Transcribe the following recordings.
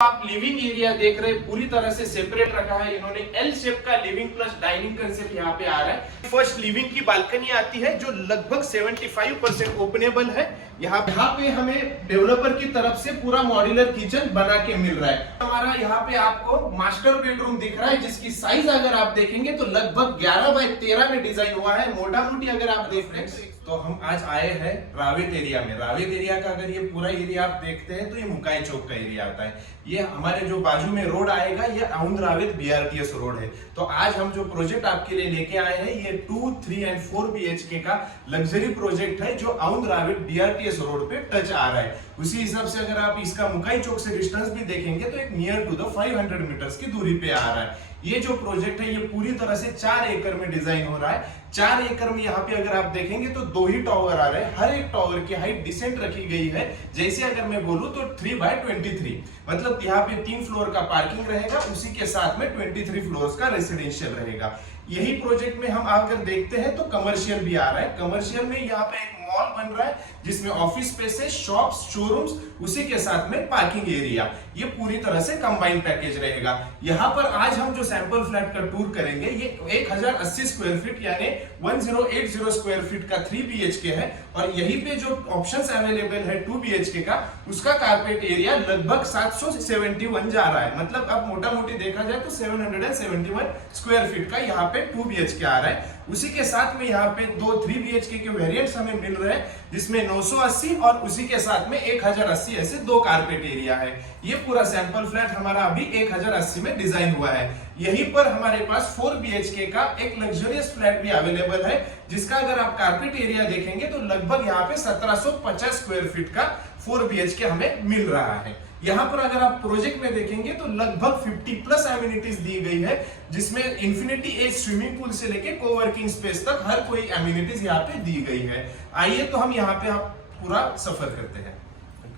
आप living area देख रहे हैं पूरी तरह से सेपरेट रखा है इन्होंने। एल शेप का लिविंग प्लस डाइनिंग कंसेप्ट यहाँ पे आ रहा है। फर्स्ट लिविंग की बालकनी आती है जो लगभग 75% ओपनेबल है। यहाँ पे हमें डेवलपर की तरफ से पूरा मॉड्यूलर किचन बना के मिल रहा है। हमारा यहाँ पे आपको मास्टर बेडरूम दिख रहा है जिसकी साइज अगर आप देखेंगे तो लगभग 11 बाय 13 में डिजाइन हुआ है। मोटा मोटी अगर आप देख रहे हैं तो हम आज आए हैं रावेत एरिया में। रावेत एरिया का अगर ये पूरा एरिया आप देखते हैं तो ये मुकाई चौक का एरिया आता है। ये हमारे जो बाजू में रोड आएगा ये आउंद रावेत बीआरटीएस रोड है। तो आज हम जो प्रोजेक्ट आपके लिए लेके आए हैं ये 2, 3 एंड 4 BHK का लग्जरी प्रोजेक्ट है जो आउंद रावेत बीआरटीएस रोड पे टच आ रहा है। उसी हिसाब से अगर आप इसका मुकाई चौक से डिस्टेंस भी देखेंगे तो एक नियर टू द 500 मीटर्स की दूरी पे आ रहा है। ये जो प्रोजेक्ट है ये पूरी तरह से 4 एकड़ में डिजाइन हो रहा है। 4 एकड़ में यहाँ पे अगर आप देखेंगे तो 2 ही टावर आ रहे हैं। हर एक टावर की हाइट डिसेंट रखी गई है। जैसे अगर मैं बोलूं तो 3 बाय 23, मतलब यहाँ पे 3 फ्लोर का पार्किंग रहेगा, उसी के साथ में 23 फ्लोर्स का रेसिडेंशियल रहेगा। यही प्रोजेक्ट में हम आकर देखते हैं तो कमर्शियल भी आ रहा है। कमर्शियल में यहाँ पे एक मॉल बन रहा है जिसमें ऑफिस स्पेस है, शॉप्स, शोरूम्स, उसी के साथ में पार्किंग एरिया। ये पूरी तरह से कंबाइंड पैकेज रहेगा। यहाँ पर आज हम जो सैंपल फ्लैट का टूर करेंगे ये 1080 स्क्वायर फीट यानी 1080 स्क्वायर फीट का 3 BHK है। और यहीं पे जो ऑप्शंस अवेलेबल है 2 BHK का, उसका कारपेट एरिया लगभग 771 जा रहा है। मतलब अब मोटा मोटी देखा जाए तो 771 स्क्वायर फीट का यहाँ पे 2 BHK आ रहा है। उसी के साथ में यहाँ पे 2 3 BHK के वेरिएंट्स हमें मिल रहे हैं जिसमें 980 और उसी के साथ में 1080 ऐसे 2 कारपेट एरिया है। ये पूरा सैंपल फ्लैट हमारा अभी 1080 में डिजाइन हुआ है। यहीं पर हमारे पास 4 BHK का एक लग्जरियस फ्लैट भी अवेलेबल है जिसका अगर आप कारपेट एरिया देखेंगे तो लगभग यहाँ पे 1750 स्क्वायर फीट का 4 BHK हमें मिल रहा है। यहाँ पर अगर आप प्रोजेक्ट में देखेंगे तो लगभग 50+ एमिनिटीज दी गई है जिसमें इंफिनिटी एज स्विमिंग पूल से लेके कोवर्किंग स्पेस तक हर कोई एमिनिटीज यहाँ पे दी गई है। आइए तो हम यहाँ पे आप पूरा सफर करते हैं।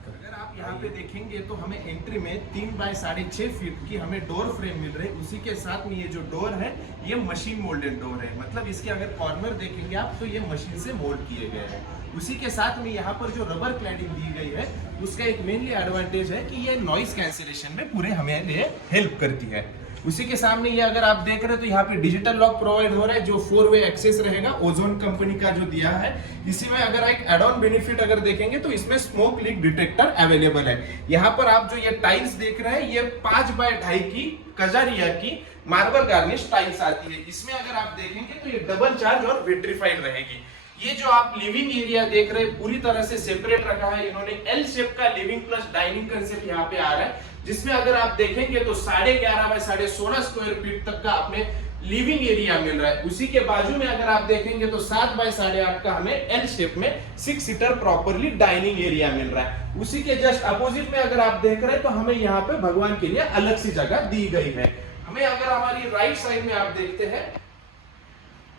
अगर आप यहाँ पे देखेंगे तो हमें एंट्री में 3 बाय 6.5 फीट की हमें डोर फ्रेम मिल रही है। उसी के साथ में ये जो डोर है ये मशीन मोल्डेड डोर है, मतलब इसके अगर कॉर्नर देखेंगे आप तो ये मशीन से मोल्ड किए गए हैं। उसी के साथ में यहाँ पर जो रबर क्लैडिंग दी गई है उसका एक मेनली एडवांटेज है कि ये नॉइज कैंसिलेशन में पूरे हमें हेल्प करती है। उसी के सामने ये अगर आप देख रहे हैं तो यहाँ पे डिजिटल लॉक प्रोवाइड हो रहा है जो 4-वे एक्सेस रहेगा, ओजोन कंपनी का जो दिया है। इसी में अगर एक एड ऑन बेनिफिट अगर देखेंगे तो इसमें स्मोक लीक डिटेक्टर अवेलेबल है। यहाँ पर आप जो ये टाइल्स देख रहे हैं ये 5 बाय 2.5 की कजारिया की मार्बल गार्निश टाइल्स आती है। इसमें अगर आप देखेंगे तो ये डबल चार्ज और विट्रीफाइड रहेगी। ये जो आप लिविंग एरिया देख रहे हैं पूरी तरह से सेपरेट रखा है इन्होंने। एल शेप का लिविंग प्लस डाइनिंग कंसेप्ट यहाँ पे आ रहा है जिसमें अगर आप देखेंगे तो 11.5 बाय 16.5 स्क्वायर फीट तक का आपने लिविंग एरिया मिल रहा है। उसी के बाजू में अगर आप देखेंगे तो 7 बाय 8.5 का हमें एल शेप में 6 सीटर प्रॉपरली डाइनिंग एरिया मिल रहा है। उसी के जस्ट अपोजिट में अगर आप देख रहे हैं तो हमें यहाँ पे भगवान के लिए अलग सी जगह दी गई है। हमें अगर हमारी राइट साइड में आप देखते हैं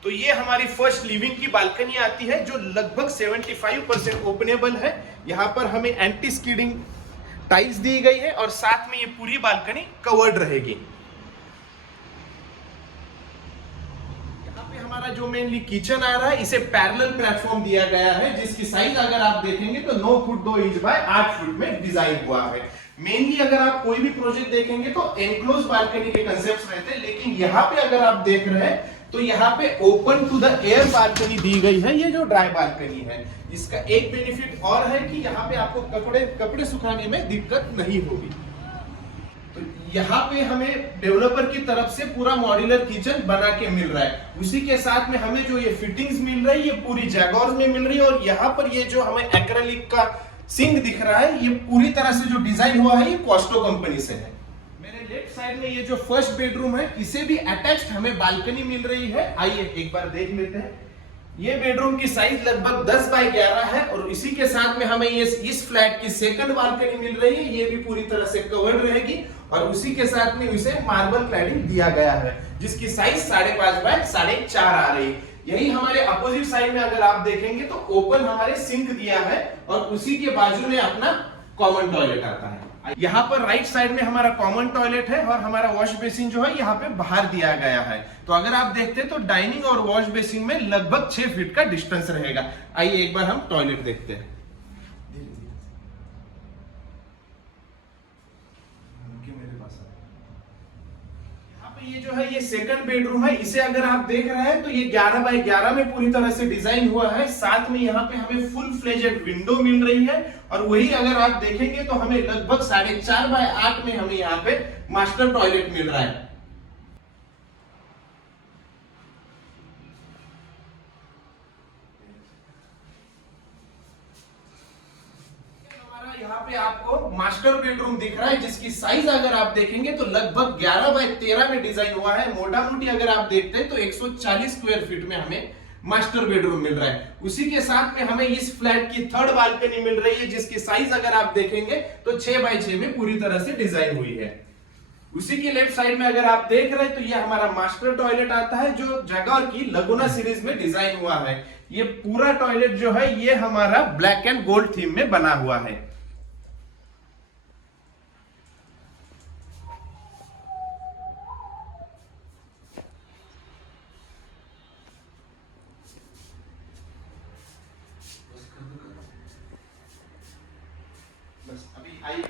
तो ये हमारी फर्स्ट लिविंग की बालकनी आती है जो लगभग 75% ओपनेबल है। यहाँ पर हमें एंटी स्किडिंग टाइल्स दी गई है और साथ में ये पूरी बालकनी कवर्ड रहेगी। यहाँ पे हमारा जो मेनली किचन आ रहा है इसे पैरेलल प्लेटफॉर्म दिया गया है जिसकी साइज अगर आप देखेंगे तो 9 फुट 2 इंच बाय 8 फुट में डिजाइन हुआ है। मेनली अगर आप कोई भी प्रोजेक्ट देखेंगे तो एनक्लोज बालकनी के कंसेप्ट रहते हैं, लेकिन यहाँ पे अगर आप देख रहे हैं तो यहाँ पे open to the air balcony दी गई है। ये जो ड्राई बालकनी है इसका एक बेनिफिट और है कि यहाँ पे आपको कपड़े सुखाने में दिक्कत नहीं होगी। तो यहाँ पे हमें डेवलपर की तरफ से पूरा मॉड्यूलर किचन बना के मिल रहा है। उसी के साथ में हमें जो ये फिटिंग्स मिल रही है ये पूरी जैगोर में मिल रही है। और यहाँ पर ये जो हमें एक्रेलिक का सिंक दिख रहा है ये पूरी तरह से जो डिजाइन हुआ है ये कॉस्टो कंपनी से है। लेफ्ट साइड में ये जो फर्स्ट बेडरूम है इसे भी अटैच्ड हमें बालकनी मिल रही है। आइए एक बार देख लेते हैं। ये बेडरूम की साइज लगभग 10 बाय 11 है और इसी के साथ में हमें ये इस फ्लैट की सेकंड बालकनी मिल रही है। ये भी पूरी तरह से कवर्ड रहेगी और उसी के साथ में इसे मार्बल क्लैडिंग दिया गया है जिसकी साइज 5.5 बाय 4.5 आ रही है। यही हमारे अपोजिट साइड में अगर आप देखेंगे तो ओपन हमारे सिंक दिया है और उसी के बाजू में अपना कॉमन टॉयलेट आता है। यहाँ पर राइट साइड में हमारा कॉमन टॉयलेट है और हमारा वॉश बेसिन जो है यहाँ पे बाहर दिया गया है। तो अगर आप देखते हैं तो डाइनिंग और वॉश बेसिन में लगभग 6 फीट का डिस्टेंस रहेगा। आइए एक बार हम टॉयलेट देखते हैं। पे ये जो है ये सेकंड बेडरूम है। इसे अगर आप देख रहे हैं तो ये 11 बाय 11 में पूरी तरह से डिजाइन हुआ है। साथ में यहाँ पे हमें फुल फ्लेजेड विंडो मिल रही है और वही अगर आप देखेंगे तो हमें लगभग 4.5 बाय 8 में हमें यहाँ पे मास्टर टॉयलेट मिल रहा है। यहाँ पे आपको मास्टर बेडरूम दिख रहा है जिसकी साइज अगर आप देखेंगे तो लगभग 11 बाय 13 में डिजाइन हुआ है। मोटा मोटी अगर आप देखते हैं तो 140 स्क्वायर फीट में हमें मास्टर बेडरूम मिल रहा है। उसी के साथ में हमें इस फ्लैट की थर्ड बालकनी मिल रही है जिसकी साइज अगर आप देखेंगे तो 6 बाय 6 में पूरी तरह से डिजाइन हुई है। उसी के लेफ्ट साइड में अगर आप देख रहे हैं तो ये हमारा मास्टर टॉयलेट आता है जो जगौर की लगुना सीरीज में डिजाइन हुआ है। ये पूरा टॉयलेट जो है ये हमारा ब्लैक एंड गोल्ड थीम में बना हुआ है। बस अभी आइए।